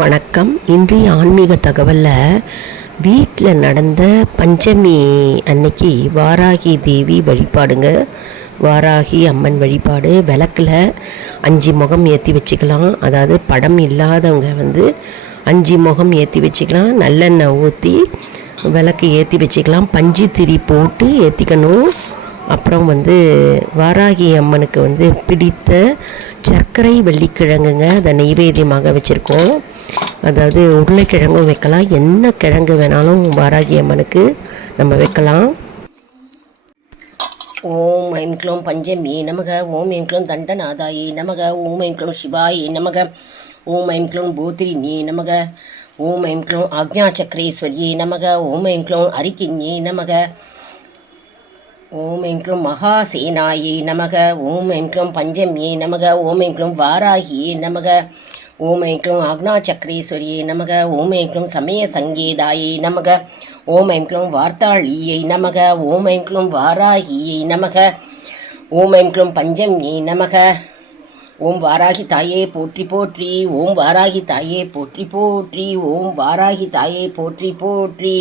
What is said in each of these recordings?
வணக்கம். இன்றைய ஆன்மீக தகவலில் வீட்டில் நடந்த பஞ்சமி அன்னைக்கு வாராகி தேவி வழிபாடுங்க. வாராகி அம்மன் வழிபாடு. விளக்கில் 5 முகம் ஏற்றி வச்சுக்கலாம். அதாவது படம் இல்லாதவங்க 5 முகம் ஏற்றி வச்சுக்கலாம். நல்லெண்ணெய் ஊற்றி விளக்கு ஏற்றி வச்சுக்கலாம். பஞ்சு திரி போட்டு ஏற்றிக்கணும். அப்புறம் வாராகி அம்மனுக்கு பிடித்த சர்க்கரை வெள்ளிக்கிழங்குங்க, அதை நெய்வேத்தியமாக வச்சுருக்கோம். அதாவது உருளைக்கிழங்கும் வைக்கலாம், என்ன கிழங்கு வேணாலும் வாராகி அம்மனுக்கு நம்ம வைக்கலாம். ஓம் ஐம் க்ளோம் பஞ்சமி நமக. ஓம் ஐம் க்ளோம் தண்டநாதாயி நமக. ஓம் ஐம் க்ளோம் சிவாயி நமக. ஓம் ஐம் க்ளோம் பூத்திரினி நமக. ஓம் ஐம் க்ளோம் ஆக்ஞா சக்கரேஸ்வரியே நமக. ஓம் ஐம் க்ளோம் அரிக்கின்யே நமக. ஓம் ஐம் க்ளோம் மகாசேனாயே நமக. ஓம் ஐம் க்ளோம் பஞ்சமியே நமக. ஓம் ஐம் க்ளோம் வாராகியே நமக. ஓம் ஐம் க்ளோம் ஆக்ஞா சக்கரேஸ்வரியே நமக. ஓம் ஐம் க்ளோம் சமய சங்கேதாயே நமக. ஓம் ஐம் க்ளோம் வார்த்தாளியை நமக. ஓம் ஐம் க்ளோம் வாராகியை நமக. ஓம் ஐம் க்ளோம் பஞ்சமியே நமக. ஓம் வாராகி தாயே போற்றி போற்றி. ஓம் வாராகி தாயே போற்றி போற்றி. ஓம் வாராகி தாயே போற்றி போற்றி.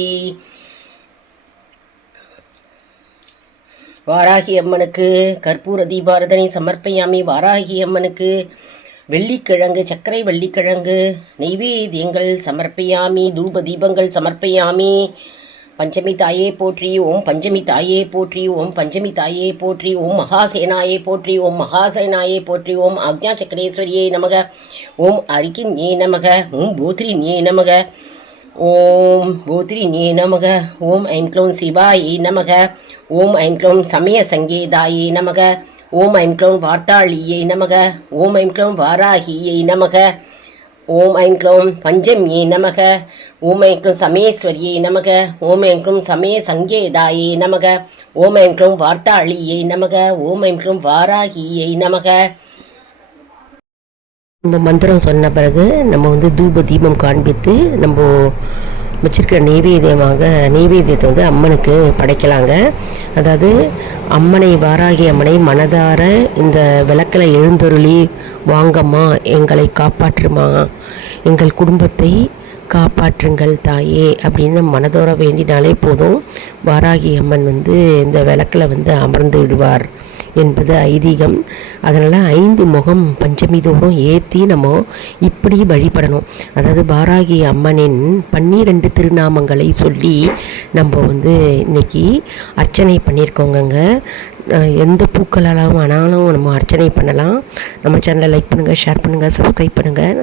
வாராகி அம்மனுக்கு கற்பூர தீபாரதனை சமர்ப்பயாமி. வாராகி அம்மனுக்கு வெள்ளிக்கிழங்கு, சர்க்கரை வெள்ளிக்கிழங்கு நெய்வேத்தியங்கள் சமர்ப்பயாமி. தூப தீபங்கள் சமர்ப்பயாமி. பஞ்சமி தாயே போற்றி. ஓம் பஞ்சமி தாயே போற்றி. ஓம் பஞ்சமி தாயே போற்றி. ஓம் மகாசேனாயே போற்றி. ஓம் மகாசேனாயே போற்றி. ஓம் ஆக்ஞா சக்கரேஸ்வரியே நமக. ஓம் அரிக்கின்யே நமக. ஓம் போத்ரின்யே நமக. ஓம் போத்ரின்யே நமக. ஓம் ஐம் க்ளோம் சிவாயே நமக. ஓம் ஐம் க்ளோம் சமய சங்கேதாயே நமக. ஓம் ஐம் க்ளோம் வார்த்தாளியை நமக. ஓம் ஐம் க்ளோம் வாராகியை நமக. ஓம் ஐம் க்ளோம் பஞ்சமியை நமக. ஓம் ஐம் க்ளோம் சமேஸ்வரியை நமக. ஓம் ஐம் க்ளோம் சமய சங்கேதாயே நமக. ஓம் ஐம் க்ளோம் வார்த்தாளியை நமக. ஓம் ஐம் க்ளோம் வாராகியை நமக. நம்ம மந்திரம் சொன்ன பிறகு நம்ம தூப தீபம் காண்பித்து நம்ம வச்சிருக்கிற நெய்வேத்தியத்தை அம்மனுக்கு படைக்கலாங்க. அதாவது அம்மனை, வாராகி அம்மனை மனதார இந்த விளக்கில் எழுந்தருளி வாங்கம்மா, எங்களை காப்பாற்றுமா, எங்கள் குடும்பத்தை காப்பாற்றுங்கள் தாயே அப்படின்னு மனதோர வேண்டினாலே போதும். வாராகி அம்மன் இந்த விளக்கில் அமர்ந்து விடுவார் என்பது ஐதீகம். அதனால் 5 முகம் பஞ்சமி தோறும் ஏற்றி நம்ம இப்படி வழிபடணும். அதாவது வாராகி அம்மனின் 12 திருநாமங்களை சொல்லி நம்ம இன்னைக்கு அர்ச்சனை பண்ணியிருக்கோங்க. எந்த பூக்களாலும் ஆனாலும் நம்ம அர்ச்சனை பண்ணலாம். நம்ம சேனலை லைக் பண்ணுங்கள், ஷேர் பண்ணுங்கள், சப்ஸ்கிரைப் பண்ணுங்கள்.